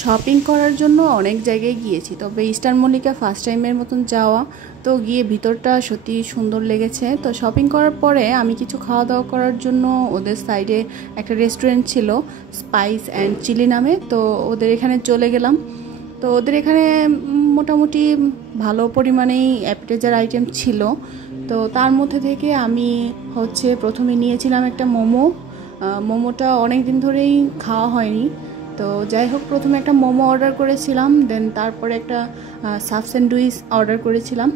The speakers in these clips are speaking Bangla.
শপিং করার জন্য অনেক জায়গায় গিয়েছি, তবে ইস্টার্ন মল্লিকা ফার্স্ট টাইমের মতন যাওয়া। তো গিয়ে ভিতরটা সত্যি সুন্দর লেগেছে। তো শপিং করার পরে আমি কিছু খাওয়া দাওয়া করার জন্য ওদের সাইডে একটা রেস্টুরেন্ট ছিল স্পাইস অ্যান্ড চিলি নামে, তো ওদের এখানে চলে গেলাম। তো ওদের এখানে মোটামুটি ভালো পরিমাণেই অ্যাপিটাইজার আইটেম ছিল। তো তার মধ্যে থেকে আমি প্রথমে নিয়েছিলাম একটা মোমো। মোমোটা অনেক দিন ধরেই খাওয়া হয়নি। তো যাই হোক, প্রথমে একটা মোমো অর্ডার করেছিলাম, দেন তারপরে একটা সাব স্যান্ডউইচ অর্ডার করেছিলাম।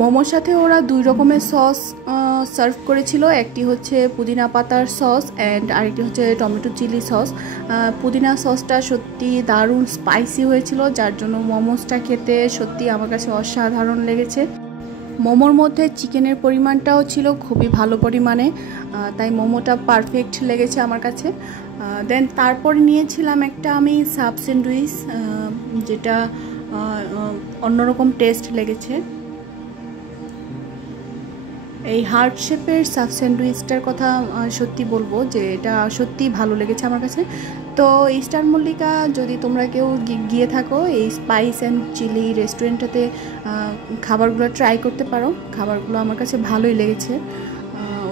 মোমোর সাথে ওরা 2 রকমের সস সার্ভ করেছিল। একটি হচ্ছে পুদিনা পাতার সস অ্যান্ড আরেকটি হচ্ছে টমেটো চিলি সস। পুদিনা সসটা সত্যি দারুণ স্পাইসি হয়েছিল, যার জন্য মোমোসটা খেতে সত্যি আমার কাছে অসাধারণ লেগেছে। মোমোর মধ্যে চিকেনের পরিমাণটাও ছিল খুবই ভালো পরিমাণে, তাই মোমোটা পারফেক্ট লেগেছে আমার কাছে। দেন তারপর নিয়েছিলাম একটা আমি সাব স্যান্ডউইচ, যেটা অন্যরকম টেস্ট লেগেছে। এই হার্ট শেপের সাব স্যান্ডউইচটার কথা সত্যি বলবো যে এটা সত্যি ভালো লেগেছে আমার কাছে। তো ইস্টার্ন মল্লিকা যদি তোমরা কেউ গিয়ে থাকো, এই স্পাইস অ্যান্ড চিলি রেস্টুরেন্টটাতে খাবারগুলো ট্রাই করতে পারো। খাবারগুলো আমার কাছে ভালোই লেগেছে।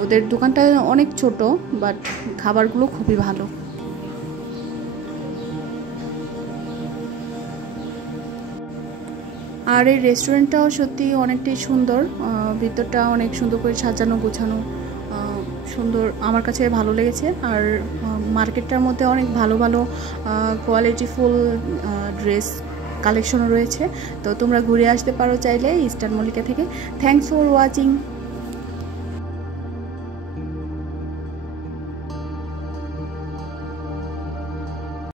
ওদের দোকানটা অনেক ছোট, বাট খাবারগুলো খুবই ভালো। আর এই রেস্টুরেন্টটাও সত্যি অনেকটাই সুন্দর, ভিতরটা অনেক সুন্দর করে সাজানো গোছানো, সুন্দর, আমার কাছে ভালো লেগেছে। আর মার্কেটটার মধ্যে অনেক ভালো ভালো কোয়ালিটিফুল ড্রেস কালেকশনও রয়েছে। তো তোমরা ঘুরে আসতে পারো চাইলে ইস্টার্ন মল্লিকা থেকে। Thanks for watching.